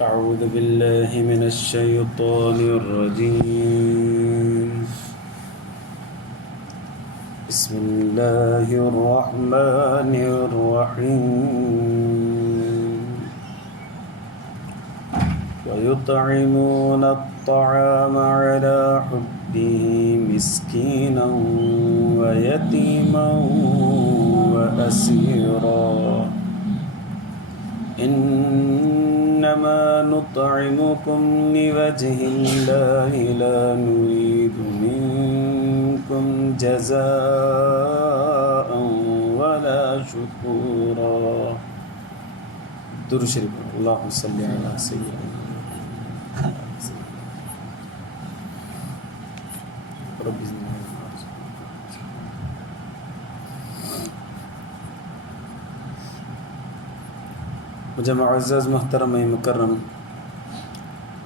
أعوذ بالله من الشيطان الرجيم بسم الله الرحمن الرحيم ويطعمون الطعام على حبه مسكينا ويتيما وأسيرا إنما نطعمكم لوجه الله لا نريد منكم جزاء ولا شكورا. درود شریف. اللهم صل على سيدنا رب मुझे मुअज़्ज़ज़ मुहतरम मुकर्रम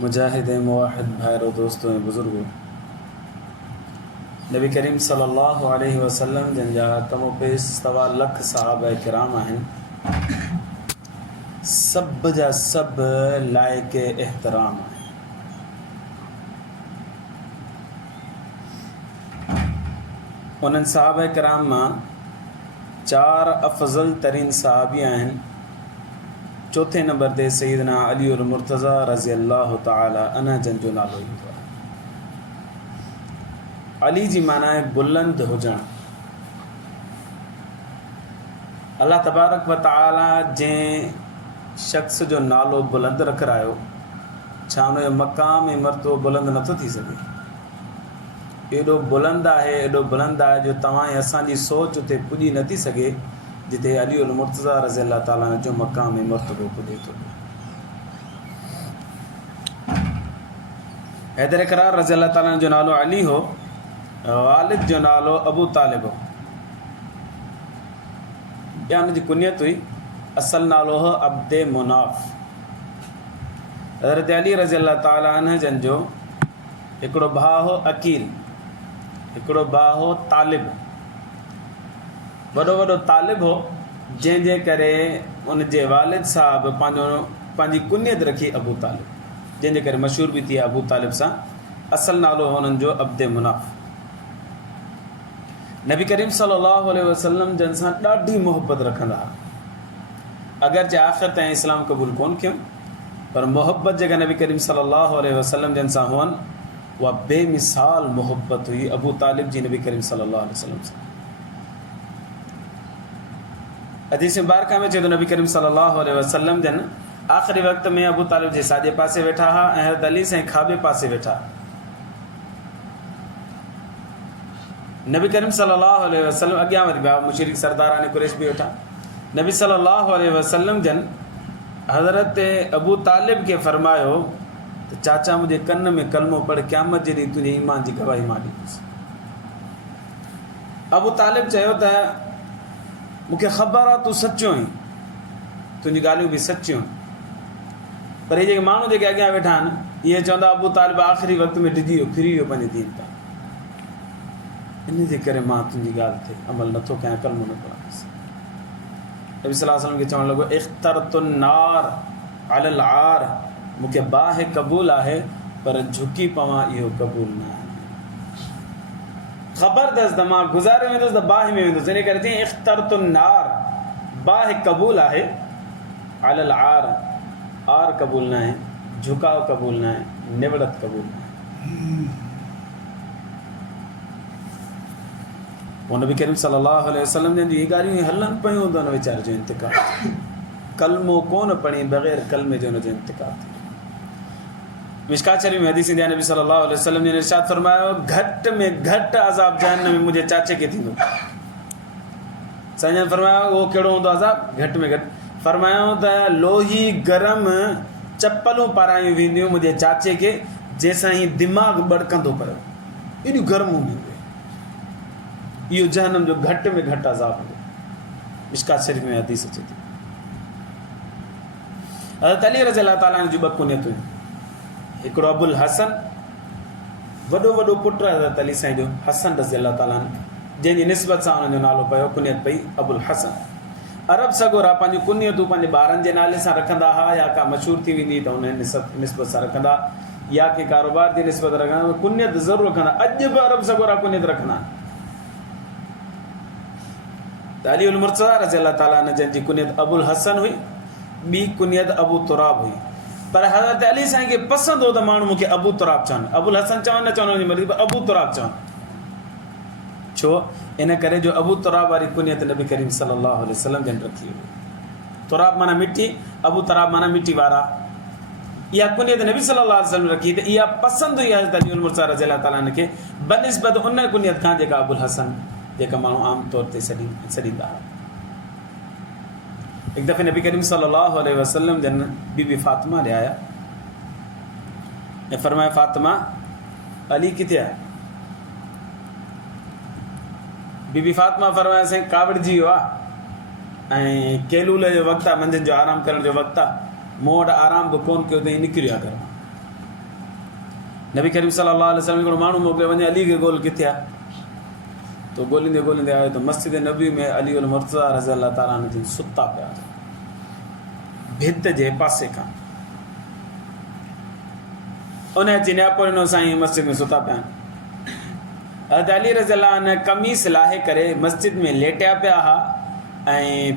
मुजाहिद मुवाहिद भाइयों दोस्तों बुज़ुर्गों, नबी करीम सल्लल्लाहु अलैहि वसल्लम जिन जा कमो पेश सवा लख सहाबा किराम आहिनि, सब जा सब लाइक़ एहतराम आहिनि. उन्हनि सहाबा किराम मां चार अफ़ज़ल तरीन सहाबी आहिनि. चौथे नंबर ते सैयदना अली उल मुर्तज़ा रज़ी अल्लाह तआला अन्हु जन जो नालो ईंदो आहे. अली जी माना आहे बुलंद हुजणु. अल्लाह तबारक व तआला जंहिं शख़्स जो नालो बुलंद रखरायो, छा उनजो मक़ाम ऐं मर्तबो बुलंद नथो थी सघे? एॾो बुलंद आहे जो तव्हां ऐं असांजी सोच उते पुॼी नथी सघे जिते अली उल मुर्तज़ा रज़ी अल्लाह ताला जो मक़ाम ऐं मर्तबो पुॼे थो. हैदर करार रज़ी अल्लाह ताला जो नालो अली हो, वालिद जो नालो अबू तालिब हो. या हुनजी कुनियत हुई, असल नालो हो अब्दे मुनाफ़. हज़रत अली रज़ी अल्लाह ताला अन्हु जन जो हिकिड़ो भाउ हो अकील, हिकिड़ो भाउ हो तालिब. वॾो तालिब हो, जंहिंजे करे उनजे वालिद साहब पंहिंजी कुनियत रखी अबू तालिब, जंहिंजे करे मशहूर बि थी अबू तालिब सां. असल नालो हो हुननि जो अब्दे मुनाफ़. नबी करीम सल्लल्लाहु अलैहि वसल्लम जन सां ॾाढी मोहबत रखंदा हुआ. अगरचे आख़िर ताईं इस्लाम क़बूल कोन कयूं, पर मोहबत जेका नबी करीम सल्लल्लाहु अलैहि वसल्लम जन सां हुअनि, उहा बेमिसाल मोहबत हुई अबू तालिब जी नबी करीम सल्लल्लाहु अलैहि वसल्लम सां. हदीस मुबारका में चए थो नबी करीम सल्लल्लाहु अलैहि वसल्लम जन आख़िरी वक़्त में अबू तालिब जे साॼे पासे वेठा हुआ ऐं हज़रत अली साईं खाॿे पासे वेठा. नबी करीम सल्लल्लाहु अलैहि वसल्लम अॻियां वरी ॿिया मुशरिक सरदारान कुरैश बि वेठा. नबी सल्लल्लाहु अलैहि वसल्लम जन हज़रत अबू तालिब खे फरमायो त चाचा मुंहिंजे कन में कलमो पढ़, क़यामत जे ॾींहुं तुंहिंजे ईमान जी गवाही मां ॾींदुसि. अबू तालिब चयो त मूंखे ख़बर आहे तूं सचो आहीं, तुंहिंजी ॻाल्हियूं बि सचियूं आहिनि, पर इहे जेके माण्हू जेके अॻियां वेठा आहिनि इहे चवंदा अबू तालिब आख़िरी वक़्त में डिॼी वियो, फिरी वियो पंहिंजे दीन तां, इन जे करे मां तुंहिंजी ॻाल्हि ते अमल नथो कयां, कलमो न पढ़ंदुसि. नबी सल्लल्लाहु अलैहि वसल्लम खे चवणु लॻो इख़्तरतुन नार अलल आर, मूंखे बाहि क़बूल आहे पर झुकी पवां इहो क़बूल न आहे. ख़बर अथसि त मां गुज़ारे वेंदुसि त बाहि में वेंदुसि, इन करे चई इख़्तरतुन नार, बाहि क़बूल आहे, अलल आर, आर क़बूल न आहे, झुकाव क़बूल न आहे, निवड़त क़बूल न आहे. पोइ नबी करीम सल्लल्लाहु अलैहि वसल्लम जन जी ॻाल्हियूं हलनि पियूं त हुन वीचारे जो इंतिकाल, कलमो कोन पढ़ी बग़ैर कलमे जो हुनजो इंतिकाल थी. मिशकात शरीफ में हदीस ईंदी आहे, नबी सल्लल्लाहु अलैहि वसल्लम ने इरशाद फरमायो घटि में घटि अज़ाब जहन्नम में मुंहिंजे चाचे खे थींदो. साईं फरमायो उहो कहिड़ो हूंदो अज़ाब? घटि में घटि फरमायो त लोही गरम चपलूं पारायूं वेंदियूं मुंहिंजे चाचे खे, जंहिंसां ई दिमाग़ बड़कंदो पियो, एॾियूं गर्म हूंदियूं. इहो जहन्नम जो घटि में घटि अज़ाब हूंदो. मिशकात शरीफ में हदीस अचे थी. हज़रत अली रज़ी अल्लाह ताला जूं ॿ कुनियतूं. हिकिड़ो अबुल हसन, वॾो पुटु हज़रत अली साईं जो हसन रज़ी अल्लाह ताला, जंहिंजी निस्बत सां हुननि जो नालो पियो, कुनियत पई अबुल हसन. अरब सगोरा पंहिंजूं कुनियतूं पंहिंजे ॿारनि जे नाले सां रखंदा हुआ या का मशहूर थी वेंदी त उन निस्बत सां रखंदा या के कारोबार जी निस्बत रखंदा कुनियत ज़रूरु रखंदा अॼु बि अरब सगोरा कुनियत रखंदा त अली उल मुर्तज़ा रज़ी अल्लाह ताला अन्हु जंहिंजी कुनियत अबुल हसन हुई ॿी कुनियत अबू तुराब हुई पर हज़रत अली साईं खे पसंदि हो त माण्हू मूंखे अबू तुराब चवनि अबुल हसन चवनि न चवनि हुनजी मर्ज़ी पर अबू तुराब चवनि छो इन करे जो अबू तुराब वारी कुनियत नबी करीम सल्लल्लाहु अलैहि वसल्लम जन रखी हुई तुराब माना मिट्टी अबू तुराब माना मिट्टी वारा इहा कुनियत नबी सल्लल्लाहु अलैहि वसल्लम रखी त इहा पसंदि हुई हज़रत अली उल मुर्तज़ा रज़ी अल्लाह ताला खे बनिस्बत उन कुनियत खां जेका अबुल हसन जेका माण्हू आम तौर ते सॾींदा हुआ एक दफ़े नबी करीम सल्लल्लाहु अलैहि वसल्लम जन बीबी फातिमा ॾे आया ऐं फरमाया फातिमा अली किथे आहे बीबी फातिमा फरमाया साईं कावड़जी वियो आहे ऐं केलूल जो वक़्तु आहे मंझंदि जो आराम करण जो वक़्तु आहे मूं वटि आराम बि कोन कयो त निकिरी वियो आहे घर नबी करीम सल्लल्लाहु अलैहि वसल्लम हिकिड़ो माण्हू मोकिलियो वञे अली खे ॻोल्ह किथे आहे तो ॻोल्हींदे ॻोल्हींदे आयो त मस्जिद नबी में अली उल मुर्तज़ा रज़ी अल्लाह ताला अन्हु सुता पिया भित जे पासे खां उन अची नियापो ॾिनो साईं मस्जिद में सुता पिया हज़रत अली रज़ी अल्लाह अन्हु कमीस लाहे करे मस्जिद में लेटिया पिया हुआ ऐं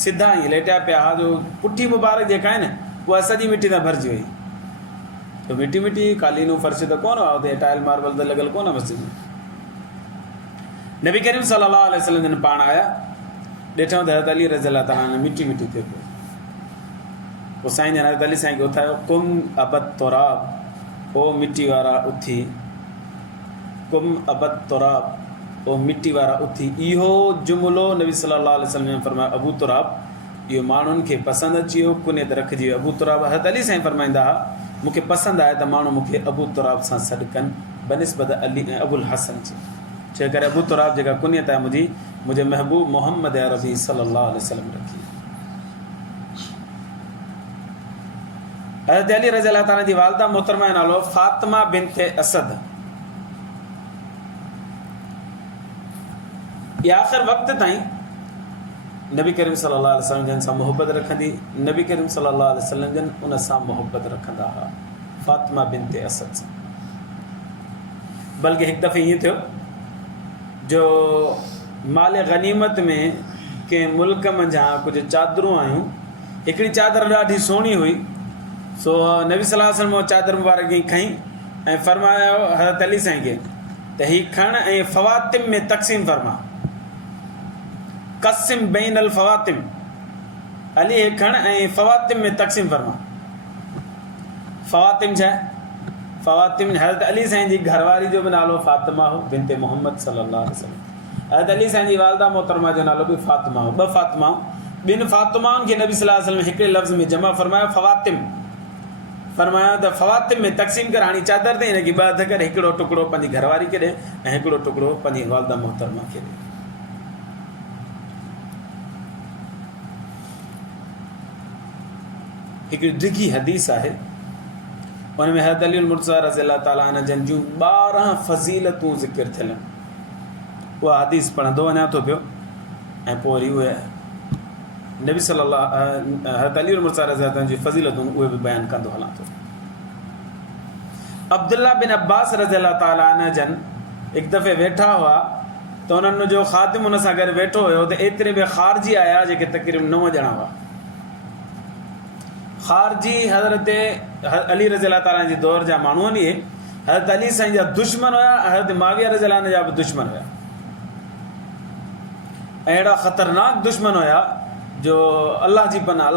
सिधा ई लेटिया पिया हुआ जो पुठी मुबारक जेका आहे न उहा सॼी मिटी सां भरिजी वई तो मिटी मिटी कालीनूं फर्श त कोन हुआ हुते टाइल मार्बल त लॻियल कोन आहे मस्जिद में नबी करीम सल्लल्लाहु अलैहि वसल्लम जन पाण आया ॾिठो त हज़रत अली रज़ी अल्लाह ताला मिटी मिटी थिए पियो पोइ साईं जन हज़रत अली साईं खे उथायो कुम अबद तुराब ओ मिटी वारा उथी कुम अबद तुराब ओ मिटी वारा उथी इहो जुमिलो नबी सल्लल्लाहु अलैहि वसल्लम फरमायो अबू तुराब इहो माण्हुनि खे पसंदि अची वियो कुनियत रखिजी वियो अबू तुराब हज़रत अली साईं फरमाईंदा हुआ मूंखे पसंदि आहे त माण्हू मूंखे अबू तुराब सां सॾु कनि बनिस्बत अली ऐं अबुल हसन जी छो करे अबू तुराब जेका कुनियत आहे मुंहिंजे महबूब मोहम्मद अरबी सल्लल्लाहु अलैहि वसल्लम रखी हज़रत अली रज़ी अल्लाह ताला जी वालिदा मोहतरमा जो नालो फातिमा बिन्त असद इहा आख़िर वक़्त ताईं नबी करीम सल्लल्लाहु अलैहि वसल्लम जन सां मोहब्बत रखंदी नबी करीम सल्लल्लाहु अलैहि वसल्लम जन उन सां मोहब्बत रखंदा हुआ फातिमा बिन्त असद सां बल्कि हिकु दफ़े ईअं थियो जो माल गनीमत में कंहिं मुल्क मंझां कुझु चादरूं आयूं हिकिड़ी चादर ॾाढी सुहिणी हुई सो नबी सल्लल्लाहु अलैहि वसल्लम चादर मुबारक ई खईं ऐं फरमायो हज़रत अली साईं खे त हीअ खण ऐं फ़वातिम में तक़सीम फरमा क़सिम बैन अल फ़वातिम अली हीअ खण ऐं फ़वातिम में तक़सीम फरमा फ़वातिम छा आहे फ़वातिम हज़रत अली साईं जी घरवारी जो बि नालो फातिमा हो बिन्त मोहम्मद सल्लल्लाहु अलैहि वसल्लम हज़रत अली साईं जी वालिदा मोहतरमा जो नालो बि फातिमा हो ॿ फातिमा ॿिनि फातिमाउनि खे नबी सल्लल्लाहु अलैहि वसल्लम हिकिड़े लफ़्ज़ में जमा फरमायो फ़वातिम फरमायो त फ़वातिम में तक़सीम कर हाणे चादर ते हिनखे ॿ अध करे हिकिड़ो टुकड़ो पंहिंजी घरवारी खे ॾे ऐं हिकिड़ो टुकड़ो पंहिंजी वालिदा मोहतरमा खे ॾे हिकिड़ी डिघी हदीस आहे उन में हज़रत अली मुर्तज़ा रज़ी अल्लाह ताला अन्हु जन जूं 12 फ़ज़ीलतूं ज़िक्र थियल आहिनि उहा हदीस पढ़ंदो वञा थो पियो ऐं पोइ वरी उहे नबी सल्लल्लाहु हज़रत अली मुर्तज़ा रज़ी अल्लाह जी फ़ज़ीलतूं उहे बि बयानु कंदो हलां थो अब्दुल्ला बिन अब्बास रज़ी अल्लाह ताला अन्हु जन हिकु दफ़े वेठा हुआ त उन्हनि जो ख़ादिम हुन सां गॾु वेठो हुयो त एतिरे में ख़ारजी आया जेके तक़रीबन 9 ॼणा हुआ ख़ारजी हज़रत अली रज़ी अल्लाह ताला जे दौर जा माण्हू आहिनि हज़रत अली साईं जा दुश्मन हुया हज़रत माविया रज़ी अल्लाह जा बि दुश्मन हुया ऐं अहिड़ा ख़तरनाक दुश्मन हुया जो अल्लाह जी पनाह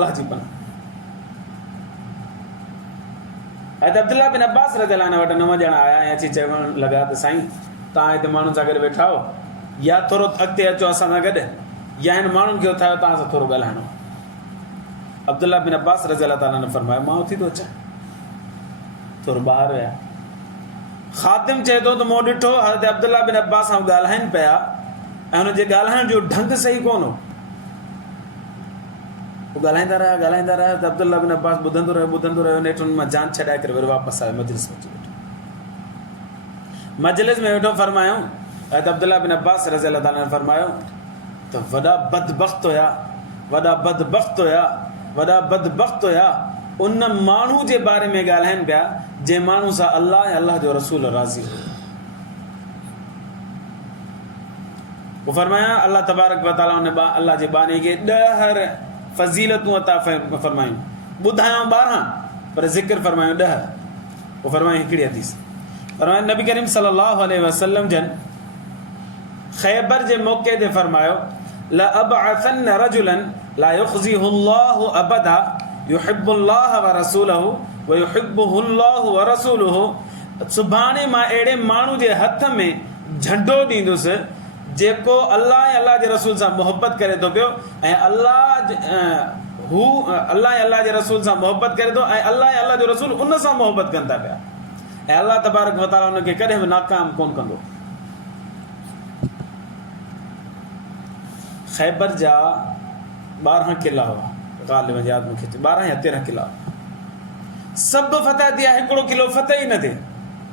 हज़रत अब्दुल्ला बिन अब्बास रज़ी अल्लाह वटि 9 ॼणा आया ऐं अची चवणु लॻा त साईं तव्हां हिते माण्हुनि सां गॾु वेठा हो या थोरो अॻिते अचो असां सां गॾु या हिन माण्हुनि खे उथायो तव्हां सां थोरो ॻाल्हाइणो अब्दुल्ला बिन अब्बास रज़ी अल्लाह ताला ने फरमायो मां उथी थो अचां थोरो ॿाहिरि विया ख़ादिम चए थो त मूं ॾिठो हज़रत अब्दुल्ला बिन अब्बास सां ॻाल्हाइनि पिया ऐं हुनजे ॻाल्हाइण जो ढंग सही कोन हो पोइ ॻाल्हाईंदा रहिया त अब्दुल्ला बिन अब्बास ॿुधंदो रहियो नेठि हुन मां जान छॾाए करे वरी वापसि आयो मजलिस में अची वेठो मजलिस में वेठो फरमायो हज़रत अब्दुल्ला बिन अब्बास रज़ी अल्लाह ताला ने फरमायो त वॾा बदबख़्त हुया वॾा बदबख़्त हुया उन माण्हू जे बारे में ॻाल्हाइनि पिया जंहिं माण्हू सां अलाह ऐं अलाह जो रसूल राज़ी हो। पोइ फरमाया अलाह तबारक व तआला उन अलाह जे बानी खे 10 फज़ीलतूं अता फरमायूं। ॿुधायूं 12 पर ज़िक्र फरमायूं 10। पोइ फरमायूं हिकिड़ी हदीस फरमाया नबी करीम सल्लल्लाहु अलैहि वसल्लम जन ख़ैबर जे मौक़े ते फरमायो ला अबअसन रजुलन ला युख़ज़िहु अल्लाहु अबदा युहिब्बुल्लाह व रसूलहु व युहिब्बुहुल्लाहु व रसूलुहु। सुभाणे मां अहिड़े माण्हू जे हथ में झंडो ॾींदुसि जेको अल्लाह ऐं अल्लाह जे रसूल सां मोहबत करे थो पियो ऐं अल्लाह ऐं अल्लाह जे रसूल सां मोहबत करे थो ऐं अल्लाह ऐं अल्लाह जो रसूल उन सां मोहबत कनि था पिया ऐं अल्लाह तबारक व तआला उनखे कॾहिं बि नाकाम कोन कंदो। ख़ैबर जा 12 किला हुआ, ग़ालिब यादि मूंखे 12 या 13 किला सभु फतह थिया, हिकिड़ो किलो फतह ई न थिए।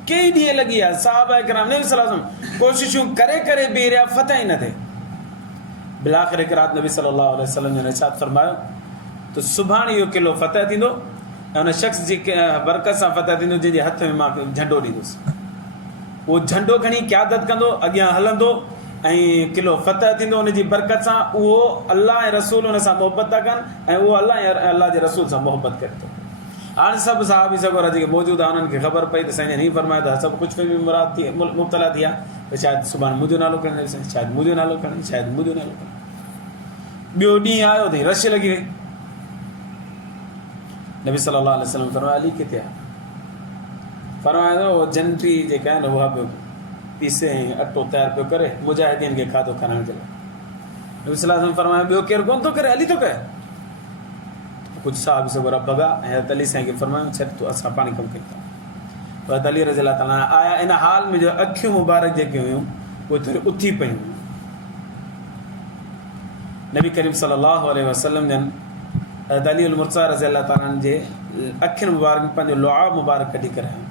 कई ॾींहं लॻी विया सहाबा किराम नबी सल्लल्लाहु अलैहि वसल्लम कोशिशूं करे करे बीह रहिया, फतह ई न थिए। बिलाख़िर हिकु राति नबी सल्लल्लाहु अलैहि वसल्लम ने इरशाद फरमायो त सुभाणे इहो किलो फतह थींदो ऐं उन शख़्स जी बरकत सां फतह थींदो जंहिंजे हथ में मां झंडो ॾींदुसि। उहो झंडो खणी क़यादत कंदो, अॻियां हलंदो ऐं किलो फतह थींदो उनजी बरकत सां। उहो अल्लाह ऐं रसूल उन सां मोहबत था कनि ऐं उहो अल्लाह ऐं अल्लाह जे रसूल सां मोहबत करे थो। हाणे सभु साहबी सगोरा जेके मौजूदु आहे उन्हनि खे ख़बर पई त साईं हीअं फरमायो त सभु कुझु में बि मुराद थी मुब्तला थिया त शायदि सुभाणे मुंहिंजो नालो खणे, शायदि मुंहिंजो नालो खणे, शायदि मुंहिंजो नालो खणे। ॿियो ॾींहुं आयो त रश लॻी वई। नबी सल्लल्लाहु अलैहि वसल्लम फरमायो अली किथे आहे? फरमायो जंटी जेका आहे न उहा पियो पीसे ऐं अटो तयारु पियो करे मुजाहिदीन खे खाधो खाराइण जे लाइ। नबी सल्लल्लाहु अलैहि वसल्लम फरमायो ॿियो केरु कोन थो करे, अली थो करे। कुझु साहब सगोरा भॻा ऐं हज़रत अली साईं खे फरमायो छॾ तूं असां पाणी कमु कयूं था। हज़रत अली रज़ियल्लाहु ताला आया इन हाल में जो अखियूं मुबारक जेके हुयूं उहे थोरी उथी पयूं। नबी करीम सल्लल्लाहु अलैहि वसल्लम जन हज़रत अली मुर्तज़ा रज़ियल्लाहु ताला जे अखियुनि मुबारक पंहिंजो लुआब मुबारक कढी करे आहियूं।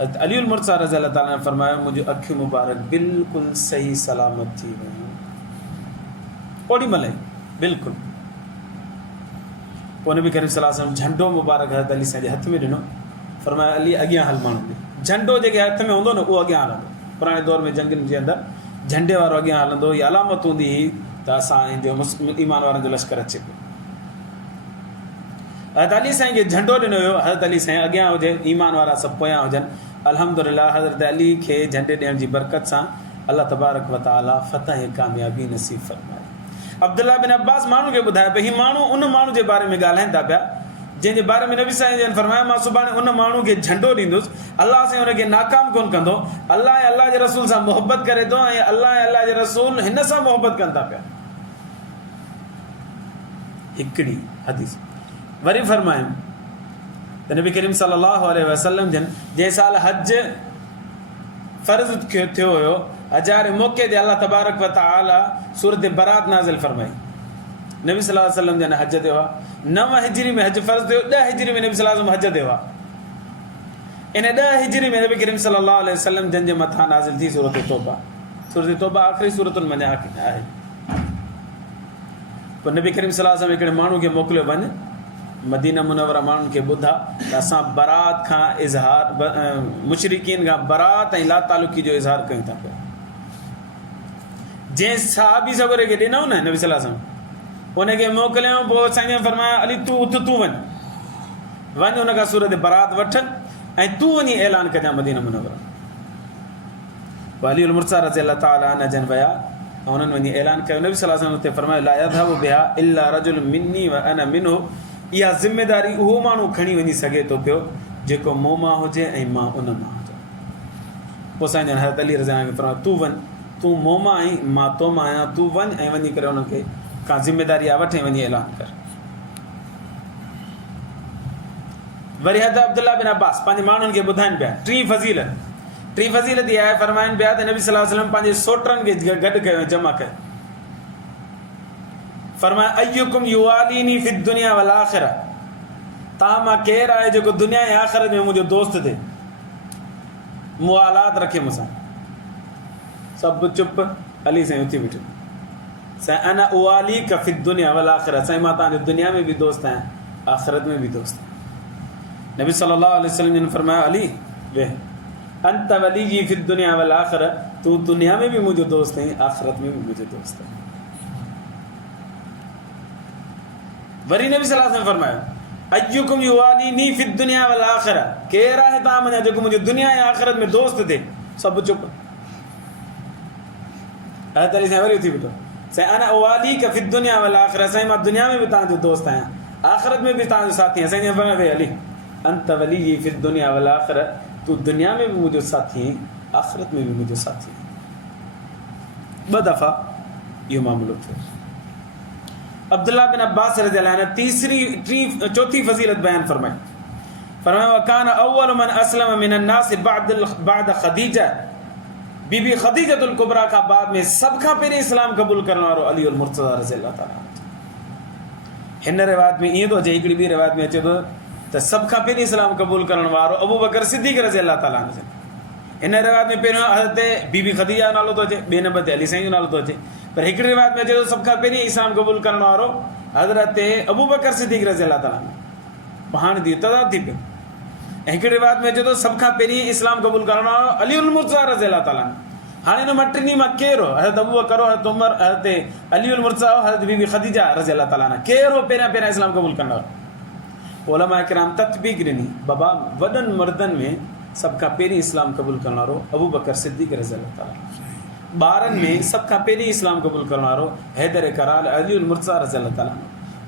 हज़रत अली मुर्तज़ा रज़ियल्लाहु ताला ने फरमायो मुंहिंजूं अखियूं मुबारक बिल्कुलु सही सलामत थी वियूं ओॾी महिल ई बिल्कुलु। पोइ नबी करीम सल्लल्लाहु अलैहि वसल्लम झंडो मुबारक हज़रत अली साईं जे हथ में ॾिनो। फरमाया अली अॻियां हल माण्हू ॾे। झंडो जेके हथ में हूंदो न उहो अॻियां हलंदो। पुराणे दौर में जंगनि जे अंदरि झंडे वारो अॻियां हलंदो, इहा अलामत हूंदी हुई त असांजो ईमान वारनि जो लश्कर अचे पियो। हज़रत अली साईं खे झंडो ॾिनो हुयो, हज़रत अली साईं अॻियां हुजे, ईमान वारा सभु पोयां हुजनि। अल्हम्दुलिल्लाह हज़रत अली खे झंडे ॾियण जी बरकत सां अल्लाह तबारक व तआला फतह कामयाबी नसीब फरमाए। अब्दुल्लाह बिन अब्बास माण्हू खे ॿुधाए पियो, हीउ माण्हू उन माण्हू जे बारे में ॻाल्हाइनि था पिया जंहिंजे बारे में नबी साईं जन फरमाया मां सुभाणे उन माण्हू खे झंडो ॾींदुसि, अल्लाह साईं हुनखे नाकाम कोन कंदो, अल्लाह ऐं अल्लाह जे रसूल सां मोहबत करे थो ऐं अल्लाह ऐं अल्लाह जे रसूल हिन सां मोहबत कनि था पिया। हिकिड़ी हदीस वरी फरमायूं त नबी करीम सल्लल्लाहु अलैहि वसल्लम जन जंहिं साल हज फ़र्ज़ थियो हुयो, हजारे मौक़े ते अल्लाह तबारक व तआला सूरत बरात नाज़िल फरमाई। नबी सल्लल्लाहु अलैहि वसल्लम जन हज थियो आहे, 9 हिजरी में हज फ़र्ज़ थियो, 10 हिजरी में नबी सल्लल्लाहु अलैहि वसल्लम हज थियो आहे। इन 10 हिजरी में नबी करीम सल्लल्लाहु अलैहि वसल्लम जन जे मथां नाज़िल थी सूरत तौबा। सूरत तौबा आख़िरी सूरतुनि में आहे। पोइ नबी करीम सल्लल्लाहु अलैहि वसल्लम हिकिड़े माण्हू खे मोकिलियो वञ मदीना मुनव्वरा माण्हुनि खे ॿुधा त असां बरात खां इज़हार मुशरिकीन खां बरात ऐं ला तालुकी जो इज़हार कयूं था पिया। जंहिं सहाबी सगोरे खे ॾिनऊं न नबी सल्लल्लाहु अलैहि वसल्लम उनखे मोकिलियऊं। पोइ साईं फरमाया अली तूं उथ, तूं वञ उन खां सूरत बरात वठ ऐं तूं वञी ऐलान कजां मदीना मुनव्वरा। पोइ अली मुर्तज़ा रज़ियल्लाहु ताला अन्हु जन विया ऐं उन्हनि वञी ऐलान कयो। नबी सल्लल्लाहु अलैहि वसल्लम हुते फरमायो ला यज़हबु बिहा इल्ला रजुल मिन्नी व अना मिन्हु। इहा ज़िमेदारी उहो माण्हू खणी वञी सघे थो पियो जेको मूं मां हुजे ऐं मां उन मां हुजां। पोइ साईं जन हज़रत अली रज़ियल्लाहु अन्हु फरमायो तूं वञ, तूं मूं मां आहीं, मां तो मां आहियां, तूं वञ ऐं वञी करे उनखे खां ज़िमेदारी आहे वठ ऐं वञी ऐलान कर। वरी हज़रत अब्दुल्लाह बिन अब्बास पंहिंजे माण्हुनि खे ॿुधाइनि पिया टी फज़ीलत इहा आहे। फरमाइनि पिया त नबी सल्लल्लाहु अलैहि वसल्लम पंहिंजे सोटरनि खे गॾु कयो, जमा कयो। फरमाया अय्युकुम युवालीनी फि दुनिया वल आखिरा। तव्हां मां केरु आहे जेको दुनिया ऐं आख़िरत में मुंहिंजो दोस्त थिए, मुआलात रखे मूंसां। सभु चुप, अली साईं उथी बीठो। साईं अना उवाली का फिद दुनिया वल आखिरत, साईं मां तव्हांजो दुनिया में भी दोस्त आहियां, आखिरत में भी दोस्त आहियां। नबी सल्लल्लाहु अलैहि वसल्लम ने फरमाया अली वे अंत वली फिद दुनिया वल आखिरत, तू दुनिया में भी मुझे दोस्त है, आखिरत में भी मुझे दोस्त है। वरी नबी सल्लल्लाहु अलैहि वसल्लम फरमाया अय्युकुम युवालीनी फिद दुनिया वल आखिरत, केरा है ता मने जो मुझे दुनिया या आखिरत में दोस्त थे। सब चुप। हज़रत अली साईं वरी थी बेटो साईं अना उवाली का फिद दुनिया वल आखिरत, साईं मां दुनिया में भी तव्हांजो दोस्त आहियां, आखिरत में भी तव्हांजो साथी आहियां। साईं फरमाया वे अली अंत वली फिद दुनिया वल आखिरत, तू दुनिया में भी मुझे साथी है, आखिरत में भी मुझे साथी है। 2 दफ़ा इहो मामलो थियो। अब्दुल्लाह बिन अब्बास रज़ियल्लाहु अन्हु चौथी फजीलत बयान फरमाई। फरमाया वकान अव्वल मन अस्लम मिनन नास बाद खदीजा, बीबी खदीजतुल कुबरा का बाद में सब खां पहिरीं इस्लाम क़बूल करण वारो अली उल मुर्तज़ा रज़ियल्लाहु ताला। हिन रिवायत में ईअं थो अचे, हिकिड़ी ॿी रिवायत में अचे थो त सब खां पहिरीं इस्लाम क़बूल करण वारो अबू बकर सिद्दीक़ रज़ियल्लाहु ताला अन्हु। हिन रिवायत में पहिरियों हज़रत बीबी खदीजा जो नालो थो अचे, ॿिए नंबर ते अली साईं जो नालो थो अचे, पर हिकिड़ी रिवायत में अचे थो सब खां पहिरीं इस्लाम क़बूल करण वारो हज़रत अबू बकर सिद्दीक़ रज़ियल्लाहु ताला। हाणे थी तदाद थी पियो। ऐं हिकिड़ी रिवायत में अचे थो सब खां पहिरीं इस्लाम क़बूल करण वारो अली उल मुर्तज़ा रज़ियल्लाहु ताला। हाणे हिन मां टिनी मां केरु हो? हज़रत अबू बकर, हज़रत उमर, हज़रत अली उल मुर्तज़ा, हज़रत बीबी खदीजा रज़ियल्लाहु ताला। केरु हो पहिरियां इस्लाम क़बूल करण वारो? उलमा किराम तत्बीक ॾिनी बाबा वॾनि मर्दनि में सब खां पहिरीं इस्लाम क़बूल करण वारो अबू बकर सिद्दीक़ रज़ियल्लाहु ताला। ॿारनि में सब खां पहिरीं इस्लाम क़बूल करण वारो हैदर करार अली उल मुर्तज़ा रज़ियल्लाहु ताला।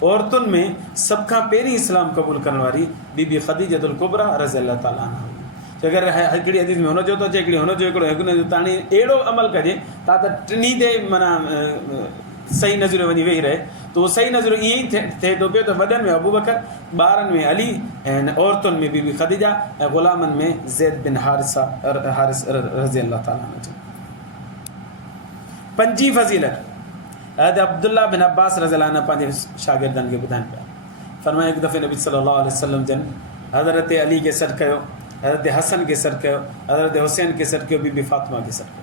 औरतुनि में सब खां पहिरीं इस्लाम क़बूल करण वारी बीबी खदीजतुल कुबरा रज़ियल्लाहु ताला अन्हा। अगरि हिकिड़ी हदीस में हुनजो थो अचे, हिकिड़ी हुनजो, हिकिड़ो हिकिड़ो ताणी अहिड़ो अमल कजे ता त टिनी ते माना सही नज़रियो वञी वेही रहे, तो सही नज़रियो ईअं ई थिए थो पियो त वॾनि में अबू बकर, ॿारनि में अली, ऐं औरतुनि में बीबी खदीजा, ऐं ग़ुलामनि में ज़ैद बिन हारिस रज़ियल्लाहु ताला अन्हु। 5 फज़ीलत हज़रत अब्दुल्लाह बिन अब्बास रज़ियल्लाहु अन्हु पंहिंजे शागिर्दनि खे ॿुधाइनि पिया। फरमाया हिकु दफ़े नबी सल्लल्लाहु अलैहि वसल्लम जन हज़रत अली खे सॾु कयो, हज़रत हसन खे सॾु कयो, हज़रत हुसैन खे सॾु कयो, बीबी फातिमा खे सॾु कयो।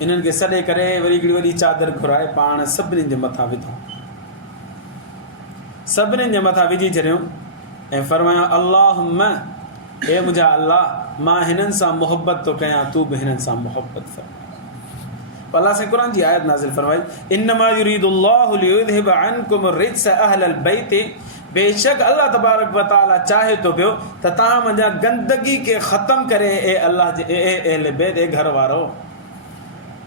इन्हनि खे सॾे करे वरी हिकिड़ी वॾी चादर घुराए पाण सभिनीनि जे मथां विधो, सभिनीनि जे मथां विझी छॾियो ऐं फरमायो अल्लाहुम्मा, हे मुंहिंजा अल्लाह, मां हिननि सां मुहबत थो कयां, तू बि हिननि सां मुहबत फरमा। अल्लाह से कुरान जी आयत नाज़िल फरमाई इन्नमा युरीदुल्लाहु लियुज़हिबा अन्कुम रिज्स अहलल बैत, बेशक अल्लाह तबारक व तआला चाहे तो पियो त तव्हां मुंहिंजा गंदगी के ख़त्म करे, ए अल्लाह जे अहल बैत, ए घर वारो,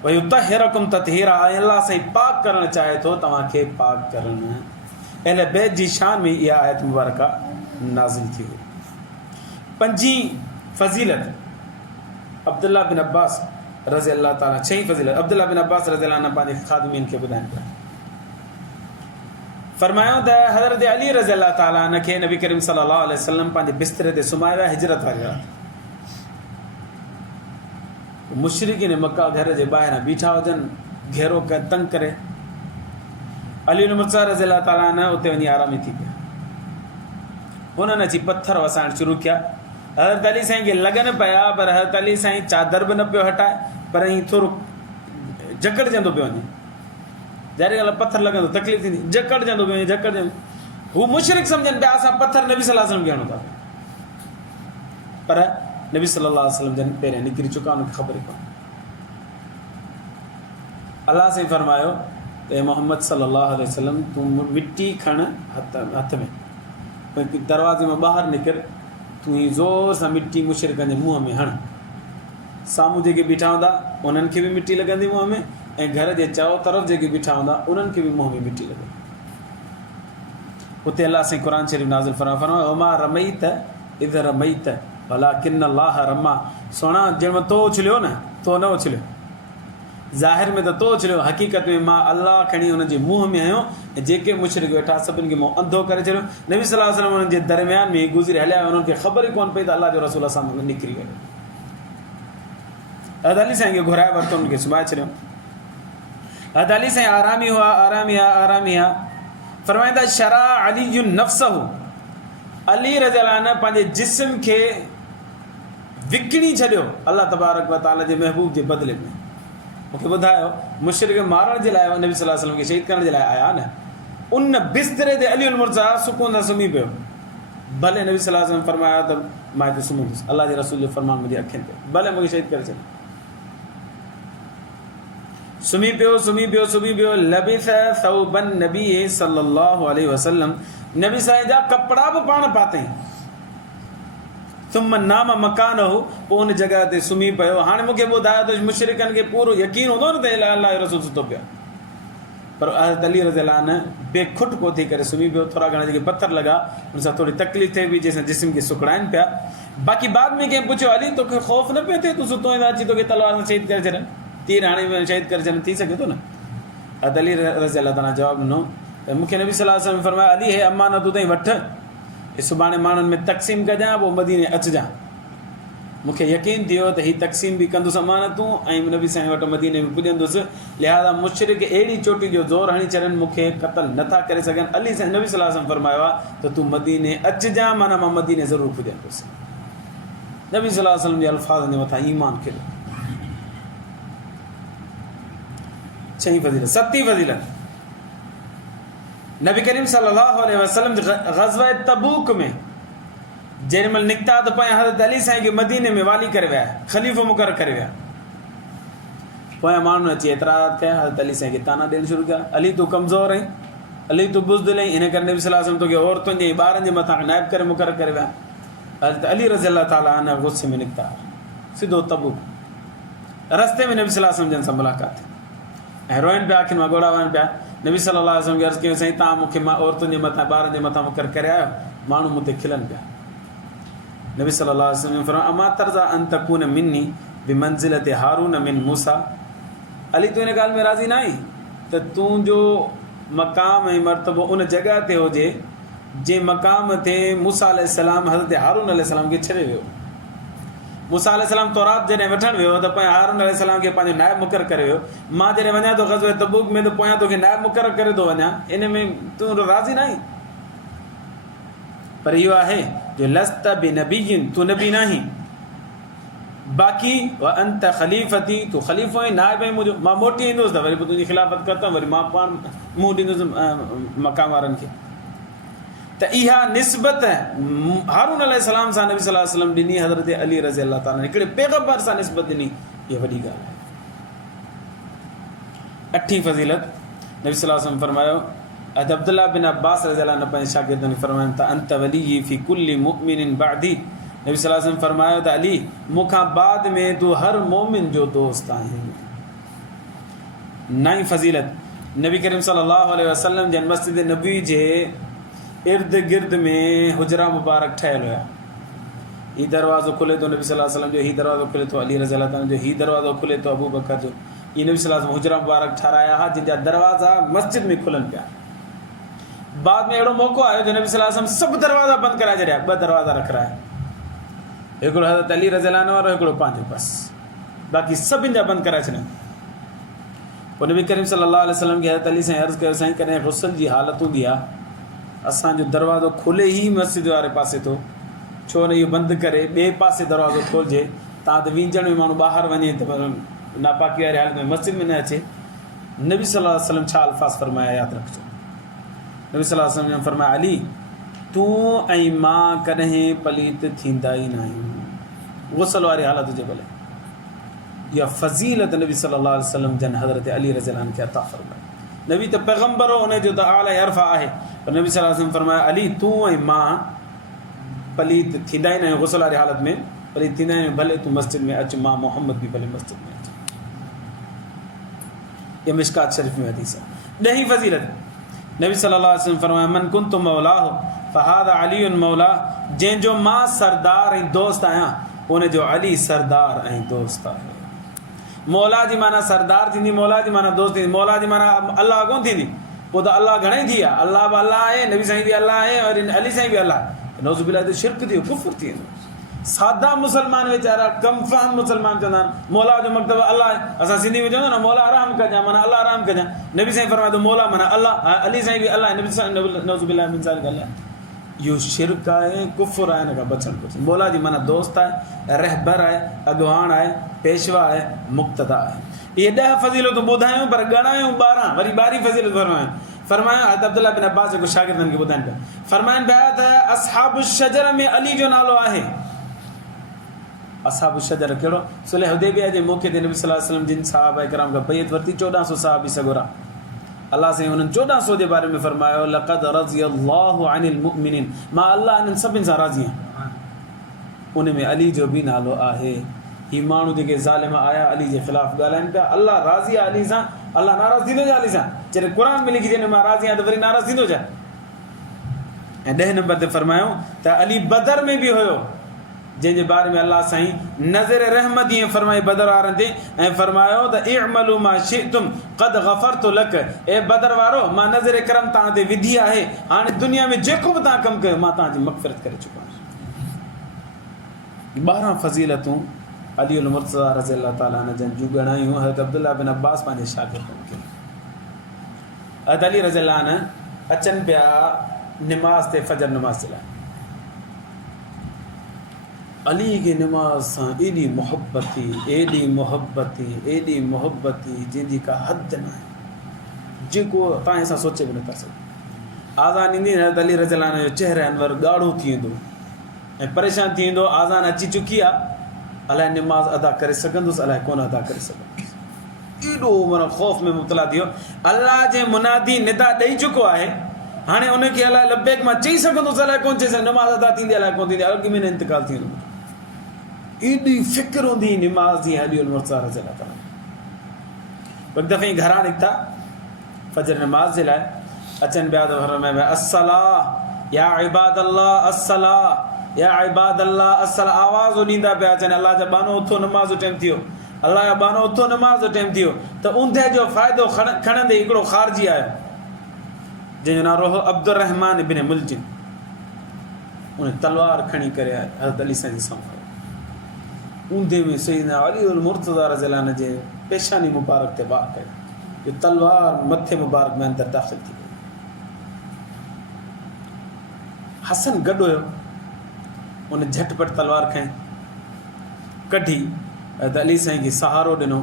वयुतहिरकुम ततहीरा, अल्लाह से पाक करण चाहे तो तव्हांखे पाक करण। अहल बैत जी शान में इहा आयत मुबारका नाज़िल थी हुई। 5 फज़ीलत अब्दुल्लाह बिन अब्बास रज़ियल्लाहु ताला। 6 फज़ीलत अब्दुल्लाह बिन अब्बास रज़ियल्लाहु अन्हु पंहिंजे ख़ादिमीन खे ॿुधाइनि पिया। फरमायो त हज़रत अली रज़ियल्लाहु ताला अन्हु खे नबी करीम सल्लल्लाहु अलैहि वसल्लम पंहिंजे बिस्तरे ते सुम्हाए विया हिजरत वारी रात। मुशरिकीन मक्का घर जे ॿाहिरां बीठा हुजनि, घेरो तंग करे, अली उल मुर्तज़ा रज़ियल्लाहु ताला अन्हु उते वञी आरामी थी पिया। हुननि अची पत्थर वसाइण शुरू कया। हज़रत अली साईं खे लॻनि पिया, पर हज़रत अली साईं चादर बि न पियो हटाए, पर हीअं थोरो जकड़जंदो पियो वञे। ज़ाहिर ॻाल्हि आहे पत्थर लॻंदो तकलीफ़ थींदी, जकड़जंदो पियो वञे, जकड़जंदो। हू मुशरिक सम्झनि पिया असां पत्थर नबी सल्लल्लाहु अलैहि वसल्लम खे हणूं था, पर नबी सल्लल्लाहु अलैहि वसल्लम जन पहिरियां निकिरी चुका, उनखे ख़बर ई कोन्हे। अल्लाह साईं फरमायो त मोहम्मद सल्लल्लाहु अलैहि वसल्लम तूं मिटी खण हथ में, दरवाज़े मां ॿाहिरि निकिर, तूं ही ज़ोर सां मिटी मुशरिकनि जे मुंहं में हण। साम्हूं जेके बीठा हूंदा उन्हनि खे बि मिटी लॻंदी मुंहं में, ऐं घर जे चारो तरफ़ जेके बीठा हूंदा उन्हनि खे बि मुंहं में मिटी लॻंदी। उते अल्लाह साईं क़ुरान शरीफ़ नाज़िल फरमायो वमा रमईत इज़ रमईत वलाकिन अल्लाह रमा। सोना जंहिं महिल तो उछलियो न, तो न उछलियो, ज़ाहिर में त तो उछलियो, हक़ीक़त में मां अल्लाह खणी हुनजे मुंहं में आहियो, ऐं जेके मुशरिक वेठा सभिनि खे मुंहुं अंधो करे छॾियो। नबी सल्लल्लाहु अलैहि वसल्लम उन्हनि जे दरमियान में गुज़री हलिया, उन्हनि खे ख़बर ई कोन पई त अल्लाह जो रसूल सां निकिरी वियो। हज़रत अली साईं खे घुराए वरितो, उनखे सुम्हाए छॾियो। हज़रत अली साईं आरामी हुआ, आरामी आहे। फरमाईंदा शरा अली नफ़्सहु, अली रज़ियल्लाहु अन्हु पंहिंजे जिस्म खे विकिणी छॾियो अल्लाह तबारक व तआला जे महबूब जे बदिले में। मूंखे ॿुधायो मुशरिक मारण जे लाइ नबी सल्लल्लाहु अलैहि वसल्लम खे शहीद करण जे लाइ आया न, उन बिस्तरे ते अली मुर्ज़ा सुकून सां सुम्ही पियो। भले नबी सल्लल्लाहु अलैहि वसल्लम फरमाया त मां हिते सुम्हंदुसि, अलाह जे रसूल जो फरमान मुंहिंजी अखियुनि ते, भले मूंखे शहीद करे छॾ। सुम्ही पियो। लबिस सौबन नबी सल्लल्लाहु अलैहि वसल्लम, नबी साईं जा कपिड़ा बि पाण पातई। तुम नाम मकान हो, पोइ उन जॻह ते सुम्ही पियो। हाणे मूंखे ॿुधायो त मुशरिकनि खे पूरो यकीन हूंदो न त अलाह जो रसूल सुतो पिया, पर हज़रत अली रज़ियल्लाहु अन्हु बेखुट को थी करे सुम्ही पियो। थोरा घणा जेके पथर लॻा उन सां थोरी तकलीफ़ थिए पई, जंहिंसां जिस्म खे सुकड़ाइनि पिया। बाक़ी बाद में कंहिं पुछियो अली तोखे ख़ौफ़ न पियो थिए, तूं सुतो वेंदा अची तोखे तलवार सां शहीद करे छॾनि, तीर हाणे शहीद करे छॾनि, थी सघे थो न? हज़रत अली रज़ियल्लाहु ताला जवाबु ॾिनो त मूंखे नबी सल्लल्लाहु अलैहि वसल्लम फरमाया अली हे अमानतूं ताईं वठि, सुभाणे माण्हुनि में तक़सीम कजां, पोइ मदीने अचिजां। मूंखे यकीन थियो त हीअ तक़सीम बि कंदुसि अमानतूं ऐं नबी साईं वटि मदीने में पुॼंदुसि। लिहाज़ा मुशरिक अहिड़ी चोटी जो ज़ोर हणी छॾनि मूंखे क़तल नथा करे सघनि। अली साईं नबी सल्लल्लाहु अलैहि वसल्लम फरमायो आहे त तूं मदीने अचिजां, माना मां मदीने ज़रूरु पुॼंदुसि। नबी सल्लल्लाहु अलैहि वसल्लम जे अल्फाज़नि जे मथां ईमान खे छहीं फज़ीलत। सतीं फज़ीलत, नबी करीम सल्लल्लाहु अलैहि वसल्लम ग़ज़वा तबूक में जेॾी महिल निकिता त पोयां हज़रत अली साईं खे मदीने में वाली करे विया, ख़लीफ़ो मुक़ररु करे विया। पोयां माण्हुनि अची एतिराज़ कया, हज़रत अली साईं खे ताना ॾियणु शुरू कया, अली तूं कमज़ोर आहीं, अली तूं बुज़दिल आहीं, हिन करे नबी सल्लल्लाहु अलैहि वसल्लम तोखे औरतुनि जे ॿारनि जे मथां नाइब करे मुक़ररु करे विया। हज़रत अली रज़ियल्लाहु ताला अन्हु गुस्से में निकिता, सिधो तबूक। रस्ते में नबी सल्लल्लाहु अलैहि वसल्लम जन सां मुलाक़ात थी ऐं रोइनि पिया, आखिर मां ॻोड़ा वञनि पिया। नबी सल्लल्लाहु अलैहि वसल्लम खे अर्ज़ु कयो साईं तव्हां मूंखे मां औरतुनि जे मथां ॿारनि जे मथां मुक़ररु करे आयो, माण्हू मूं ते खिलनि पिया। नबी सल्लल्लाहु अलैहि वसल्लम फरमाया अमा तर्ज़ा अन तकून मिन्नी बिमंज़िलति हारून मिन मूसा, अली तूं हिन ॻाल्हि में राज़ी न आहीं त तुंहिंजो मक़ाम ऐं मर्तबो उन जॻह ते हुजे जंहिं मक़ाम ते मूसा अलैहिस्सलाम हज़रत हारून अलैहिस्सलाम खे छॾे वियो। मूसा अलैहिस्सलाम तौरात जॾहिं वठणु वियो त पोयां हारून अलैहिस्सलाम खे पंहिंजो नाइब मुक़ररु करे वियो। मां जॾहिं वञा थो ग़ज़वे तबूक में त पोयां तोखे नाइब मुक़ररु करे थो वञा, इन में तूं राज़ी न आहीं? पर इहो आहे जो लस्त बि नबीन, तूं नबी न आहीं। बाक़ी व अंत ख़लीफ़ती, तूं ख़लीफ़ो आहीं, नाइब आहीं मुंहिंजो। मां मोटी ईंदुसि त वरी पोइ तुंहिंजी ख़िलाफ़त कंदुमि, वरी मां पाण मुंहुं ॾींदुसि मक़ाम वारनि खे। त इहा निस्बत हारून अलैहिस्सलाम सां नबी सल्लल्लाहु अलैहि वसल्लम ॾिनी, हज़रत अली रज़ियल्लाहु ताला हिकिड़े पैगम्बर सां निस्बत ॾिनी, इहा वॾी ॻाल्हि आहे। अठी फज़ीलत, नबी सल्लल्लाहु अलैहि वसल्लम फरमायो अब्दुल्लाह बिन अब्बास रज़ियल्लाहु अन्हु पंहिंजे शागिर्दनि खे फरमाइनि त अंत वली फी कुल्ली मुमिनिन बादी, नबी सल्लल्लाहु अलैहि वसल्लम फरमायो त अली मूंखां बाद में तूं हर मोमिन जो दोस्त आहीं। नई फज़ीलत, नबी करीम सल्लल्लाहु अलैहि वसल्लम जन मस्जिद नबी जे इर्द गिर्द में हुजरा मुबारक ठहियल हुया। हीउ दरवाज़ो खुले थो नबी सल्लल्लाहु अलैहि वसल्लम जो, हीउ दरवाज़ो खुले थो अली रज़ियल्लाहु ताला जो, हीउ दरवाज़ो खुले थो अबू बकर जो। इहे नबी सल्लल्लाहु अलैहि वसल्लम हुजरा मुबारक ठाराया हुआ जिन जा दरवाज़ा मस्जिद में खुलनि पिया। बाद में अहिड़ो मौक़ो आयो जो नबी सल्लल्लाहु अलैहि वसल्लम सभु दरवाज़ा बंदि कराए छॾिया, ॿ दरवाज़ा रखाया, हिकिड़ो हज़रत अली रज़ियल्लाहु अन्हु वारो, हिकिड़ो पंहिंजो, बसि बाक़ी सभिनि जा बंदि कराए छॾिया। पोइ नबी करीम सल्लल्लाहु अलैहि वसल्लम खे हज़रत अली साईं अर्ज़ु कयो साईं कॾहिं गुस्ल जी हालत हूंदी आहे असांजो दरवाज़ो खुले ई मस्जिद वारे पासे थो, छो न इहो बंदि करे ॿिए पासे दरवाज़ो खोलिजे, तव्हां त वींझण में माण्हू ॿाहिरि वञे त नापाकी वारी हालत में मस्जिद में न अचे। नबी सल्लल्लाहु अलैहि वसल्लम छा अल्फाज़ फरमाया यादि रखिजो। नबी सल्लल्लाहु अलैहि वसल्लम फरमाया अली तूं ऐं मां कॾहिं पलीत थींदा ई न आहियूं, गुस्ल वारी हालत हुजे भले। इहा फ़ज़ीलत नबी सल्लल्लाहु अलैहि वसल्लम जन हज़रत अली रज़ियल्लाहु अन्हु खे अता फरमाई। नबी त पैगम्बर हो, उनजो त आला अरफ़ा आहे, पर नबी सल्लल्लाहु अलैहि वसल्लम फरमाया अली तूं ऐं मां पलीत थींदा ई न आहियूं, गुस्ल वारी हालत में पलीत थींदा आहियूं, भले तूं मस्जिद में अचु, मां मोहम्मद बि भले मस्जिद में अचु। इहा मिशकात शरीफ़ में हदीस आहे। ॾहीं फ़ज़ीलत, नबी सल्लल्लाहु अलैहि वसल्लम फरमाया मन कुंतु मौलाहु फ़हादा अलीयुन मौला, जंहिंजो मां सरदार ऐं दोस्त आहियां उनजो अली सरदार ऐं दोस्त आहे। मौला जी माना सरदार थींदी, मौला जी माना दोस्त थींदी, मौला जी माना अल्लाह कोन थींदी। पोइ त अल्लाह घणेई थी विया, अल्लाह बि अल्लाह आहे, नबी साईं बि अल्लाह आहे और अली साईं बि अल्लाह आहे। नौज़ु बिल्लाह त शिरक थी वियो, कुफ़्र थी वेंदो। सादा मुसलमान वीचारा कम फ़हम मुसलमान चवंदा आहिनि मौला जो मतिलबु अल्लाह आहे। असां सिंधी में चवंदा न मौला आराम कजां माना अल्लाह आराम कजां, नबी साईं फरमाए थो मौला माना अल्लाह, अली साईं बि अल्लाह आहे, नबी साईं नौज़ु बिल्लाह मिन ज़ालिक अल्लाह। इहो शिरक आहे, कुफ़्र आहे, हिन खां बचणु घुरिजे। मौला जी माना दोस्त आहे, रहबर आहे, अॻवान आहे, पेशवा आहे, मुक़्तदा आहे। ये 10 फज़ीलतूं ॿुधायूं पर ॻणायूं 12 वरी 12 फज़ीलत फरमाया हज़रत अब्दुल्ला बिन अब्बास जेको शागिर्दनि खे ॿुधाइनि पिया फरमाइनि पिया त असहाबु शजर में अली जो नालो आहे। असहाबु शजर कहिड़ो? सुलह हुदैबिया जे मौक़े ते नबी सल्लल्लाहु अलैहि वसल्लम जिन सहाबा किराम खां बैत वरिती 1400 सहाबी सगोरा अल्लाह से उन्हनि 1400 जे बारे में फरमायो लक़द रज़ियल्लाहु अनिल मुमिनीन मां अल्लाह इन्हनि सभिनि सां राज़ी आहियां। उन में अली जो बि नालो आहे। ही माण्हू जेके ज़ालिम आया अली जे ख़िलाफ़ ॻाल्हाइनि पिया अल्लाह राज़ी आहे अली सां, अल्लाह नाराज़ थींदो छा अली सां? जॾहिं क़ुर में लिखी जॾहिं मां राज़ी आहियां त वरी नाराज़ थींदो छा? ऐं 10 नंबर ते फरमायो त अली बदर में बि हुयो जंहिंजे बारे में अल्लाह साईं नज़र रहमत ईअं फरमाई बदर वारनि ते ऐं फरमायो त इअमलू मा शिअतुम क़द गफ़रतु लक। ए बदर वारो मां नज़र करम तव्हां ते विधी आहे, हाणे दुनिया में जेको बि तव्हां कमु कयो मां तव्हांजी मग़फ़िरत करे चुको आहियां। 12 फज़ीलतूं अली उल मुर्तज़ा रज़ियल्लाहु ताला अन्हु जन जूं ॻणायूं हज़रत अब्दुल्ला बिन अब्बास पंहिंजे शागिर्दनि खे। हज़रत अली रज़ियल्लाहु अन्हु अचनि पिया निमाज़ ते फजर नमाज़ जे लाइ। अली की नमाज सां एॾी मोहब्बत थी एॾी मोहब्बत थी जंहिंजी का हद न आहे जेको तव्हां सां सोचे बि नथा सघो। आज़ान ईंदी हज़रत अली रज़ियल्लाहु अन्हु जो चेहरो अनवर ॻाढ़ो थी वेंदो ऐं परेशान थी वेंदो। आज़ान अची चुकी आहे, अलाए निमाज़ अदा करे सघंदुसि अलाए कोन अदा करे सघंदुसि। एॾो माना ख़ौफ़ में मुब्तला थियो। अल्लाह जे मुनादी निदा ॾेई चुको आहे, हाणे उनखे अलाए लबैक मां चई सघंदुसि अलाए कोन चई सघंदुसि, नमाज़ अदा थींदी अलाए कोन थींदी, अॻु में इंतकाल थी वेंदो। एॾी फ़िक्र हूंदी निमाज़ जी अली उल मुर्तज़ा रज़ियल्लाहु ताला। हिकु दफ़े घरां निकिता फजर नमाज़ जे लाइ, अचनि पिया त फरमाया अस्सलाह या इबादल्लाह अस्सलाह या इबादल्लाह अस्सलाह। आवाज़ ॾींदा पिया अचनि अल्लाह जा बानो उथो नमाज़ जो टाइम थियो, अल्लाह जा बानो उथो नमाज़ जो टाइम थियो। त ऊंधे जो फ़ाइदो खणंदे हिकिड़ो ख़ारजी आयो जंहिंजो नालो हो अब्दुर्रहमान इब्न मुलजिम। उन तलवार खणी करे हज़रत अली साईं जे साम्हूं ऊंधे में सईदना अली उल मुर्तज़ा रज़ियल्लाहु अन्हु जे पेशानी मुबारक ते वार कयो। जो तलवार मथे मुबारक में अंदरि दाख़िल थी वई। हसन गॾु हुयो, उन झटपट तलवार खई कढी अली साईं खे सहारो ॾिनो।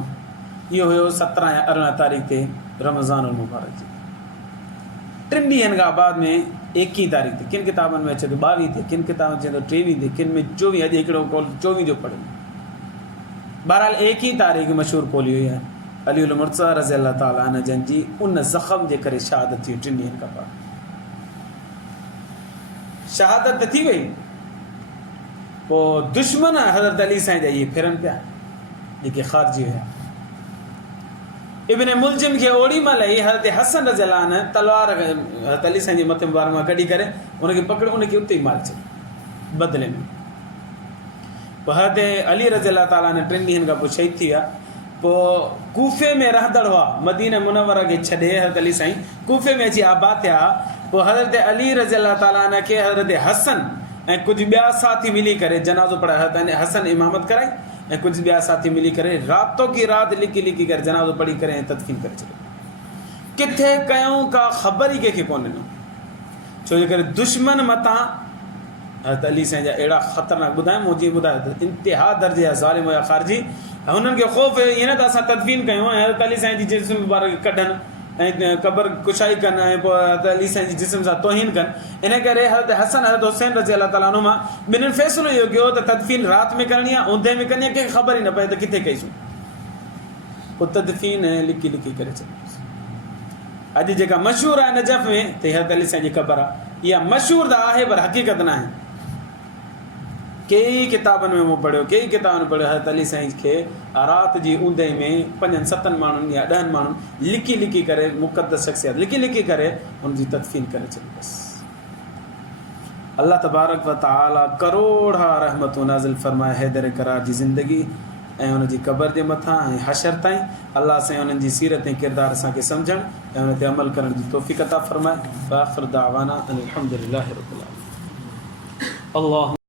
इहो हुयो 17 या 18 तारीख़ ते रमज़ान उल मुबारक जी। 3 ॾींहंनि खां बाद में 21 तारीख़ ते, किन किताबनि में अचे थो 22 ते, किन किताबनि चए थो 23 ते, किन में 24। अॼु हिकिड़ो कॉल 24 जो पढ़ियो। बहरहाल 21 तारीख़ मशहूरु कोली हुई आहे अली उल मुर्तज़ा रज़ियल्लाहु ताला अन्हु जन जी उन ज़ख़्म जे करे शहादत थी। 3 ॾींहंनि खां बाद शहादत त थी वई। पोइ दुश्मन हज़रत अली साईं जा इहे फिरनि पिया जेके ख़ारजी हुया। इब्न मुलजिम खे ओड़ी महिल ई हज़रत हसन रज़ियल्लाहु अन्हु तलवार हज़रत अली साईं जे मथे मुबारक मां कढी करे उनखे पकड़ियो, उनखे उते ई मार छॾियो बदिले में। पोइ हज़रत अली रज़ियल्लाहु ताला अन्हु 3 ॾींहंनि खां पोइ शहीद थी विया। पोइ कूफ़े में रहंदड़ हुआ, मदीना मुनव्वरा खे छॾे हज़रत अली साईं कूफ़े में अची आबाद थिया। पोइ हज़रत अली रज़ियल्लाहु ताला अन्हु खे हज़रत हसन ऐं कुझु ॿिया साथी मिली करे जनाज़ो पढ़ाए। हज़रत हसन इमामत कराई ऐं कुझु ॿिया साथी मिली करे रातों की रात लिकी करे जनाज़ो पढ़ी करे ऐं तदफ़ीन करे छॾियो। किथे कयूं का ख़बर ई कंहिंखे कोन ॾिनो, छो जे करे दुश्मन मथां हज़रत अली साईं जा अहिड़ा ख़तरनाक ॿुधायूं। मूं जीअं ॿुधायो त इंतिहा दर्जे जा ज़ालिम हुया ख़ारजी। हुननि खे ख़ौफ़ हुयो ईअं न त असां तदफ़ीन कयूं ऐं हज़रत अली साईं जी जिस्म मुबारक कढनि ऐं क़बर कुशाई कनि ऐं पोइ हज़रत अली साईं जी जिस्म सां तौहीन कनि। इन करे हज़रत हसन हज़रत हुसैन रज़ियल्लाहु ताला अन्हुमा ॿिन्हिनि फ़ैसिलो इहो कयो त तदफ़ीन राति में करणी आहे, ऊंधे में करणी आहे, कंहिंखे ख़बर ई न पए त किथे कईसूं। पोइ तदफ़ीन लिकी करे छॾियोसीं। अॼु जेका मशहूरु आहे नजफ़ में त हज़रत अली साईं जी क़बर आहे, इहा मशहूरु त आहे पर हक़ीक़त न आहे। कई किताबनि में मूं पढ़ियो, कई किताबनि में पढ़ियो हज़रत अली साईं खे राति जी ऊंदे में 5-7 माण्हुनि या 10 माण्हुनि लिकी करे मुक़द्दस शख़्सियत लिकी करे हुनजी तदफ़ीन करे छॾी। बसि अल्लाह तबारक व तआला करोड़ा रहमतूं नाज़िल फ़रमाए हैदर करार जी ज़िंदगी ऐं हुनजी क़बर जे मथां ऐं हशर ताईं। अल्लाह साईं हुननि जी सीरत ऐं किरदार असांखे सम्झणु ऐं हुन ते अमल करण जी तौफ़ीक़ अता फ़रमाए। व आख़िर दावाना अनिल हम्दुलिल्लाहि रब्बिल आलमीन। अल्लाह